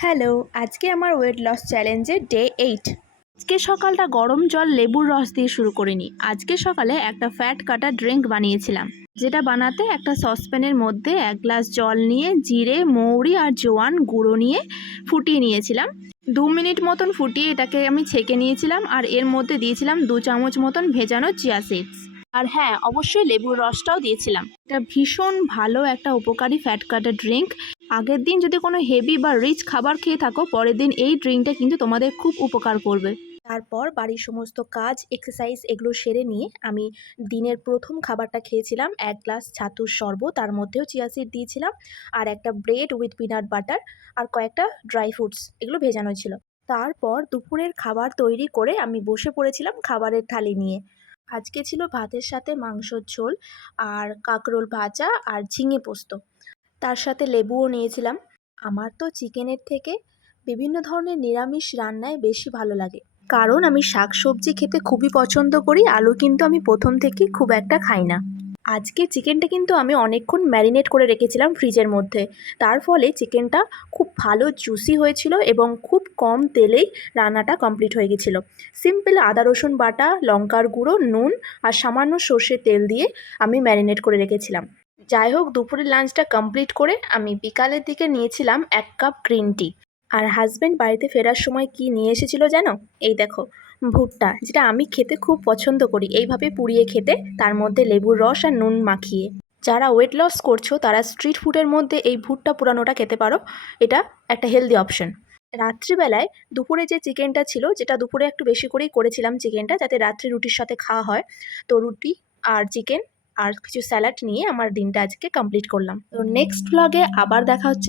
Hello, আজকে আমার weight loss চ্যালেঞ্জের ডে 8। আজকে সকালটা গরম জল লেবুর রস দিয়ে শুরু করিনি। আজকে সকালে একটা ফ্যাট কাটা ড্রিঙ্ক বানিয়েছিলাম, যেটা বানাতে একটা সসপ্যানের মধ্যে 1 গ্লাস জল নিয়ে জিরে, মৌরি আর জোয়ান গুঁড়ো নিয়ে ফুটিয়ে নিয়েছিলাম। 2 মিনিট মতন ফুটিয়ে এটাকে আমি ছেঁকে নিয়েছিলাম, আর এর মধ্যে দিয়েছিলাম 2 চামচ মতন ভেজানো চিয়া সিডস। আর হ্যাঁ, অবশ্যই লেবুর রসটাও দিয়েছিলাম। এটা ভীষণ ভালো একটা উপকারী ফ্যাট কাটা ড্রিঙ্ক। আগের দিন যদি কোনো হেভি বা রিচ খাবার খেয়ে থাকো, পরের দিন এই ড্রিঙ্কটা কিন্তু তোমাদের খুব উপকার করবে। তারপর বাড়ির সমস্ত কাজ, এক্সারসাইজ এগুলো সেরে নিয়ে আমি দিনের প্রথম খাবারটা খেয়েছিলাম 1 গ্লাস ছাতুর শরবত, তার মধ্যেও চিয়া সিড দিয়েছিলাম, আর একটা ব্রেড উইথ পিনাট বাটার আর কয়েকটা ড্রাই ফ্রুটস এগুলো ভেজানো ছিল। তারপর দুপুরের খাবার তৈরি করে আমি বসে পড়েছিলাম খাবারের থালি নিয়ে। আজকে ছিল ভাতের সাথে মাংসর ঝোল আর কাঁকরোল ভাজা আর ঝিঙে পোস্ত, তার সাথে লেবুও নিয়েছিলাম। আমার তো চিকেনের থেকে বিভিন্ন ধরনের নিরামিষ রান্নায় বেশি ভালো লাগে, কারণ আমি শাকসবজি খেতে খুবই পছন্দ করি। আলু কিন্তু আমি প্রথম থেকেই খুব একটা খাই না। আজকে চিকেনটা কিন্তু আমি অনেকক্ষণ ম্যারিনেট করে রেখেছিলাম ফ্রিজের মধ্যে, তার ফলে চিকেনটা খুব ভালো জুসি হয়েছিল এবং খুব কম তেলেই রান্নাটা কমপ্লিট হয়ে গেছিলো। সিম্পল আদা রসুন বাটা, লঙ্কার গুঁড়ো, নুন আর সামান্য সর্ষের তেল দিয়ে আমি ম্যারিনেট করে রেখেছিলাম। যাই হোক, দুপুরের লাঞ্চটা কমপ্লিট করে আমি বিকালের দিকে নিয়েছিলাম 1 কাপ গ্রিন টি। আর হাজব্যান্ড বাড়িতে ফেরার সময় কি নিয়ে এসেছিল জানো? এই দেখো, ভুট্টা, যেটা আমি খেতে খুব পছন্দ করি এইভাবে পুড়িয়ে খেতে, তার মধ্যে লেবুর রস আর নুন মাখিয়ে। যারা ওয়েট লস করছো তারা স্ট্রিট ফুডের মধ্যে এই ভুট্টা পোড়ানোটা খেতে পারো। এটা একটা হেলদি অপশন। রাত্রিবেলায় দুপুরে যে চিকেনটা ছিল, যেটা দুপুরে একটু বেশি করেই করেছিলাম চিকেনটা, যাতে রাত্রে রুটির সাথে খাওয়া হয়, তো রুটি আর চিকেন আর কিছু স্যালাড নিয়ে আমার দিনটা আজকে কমপ্লিট করলাম। তো নেক্সট ব্লগে আবার দেখা হচ্ছে।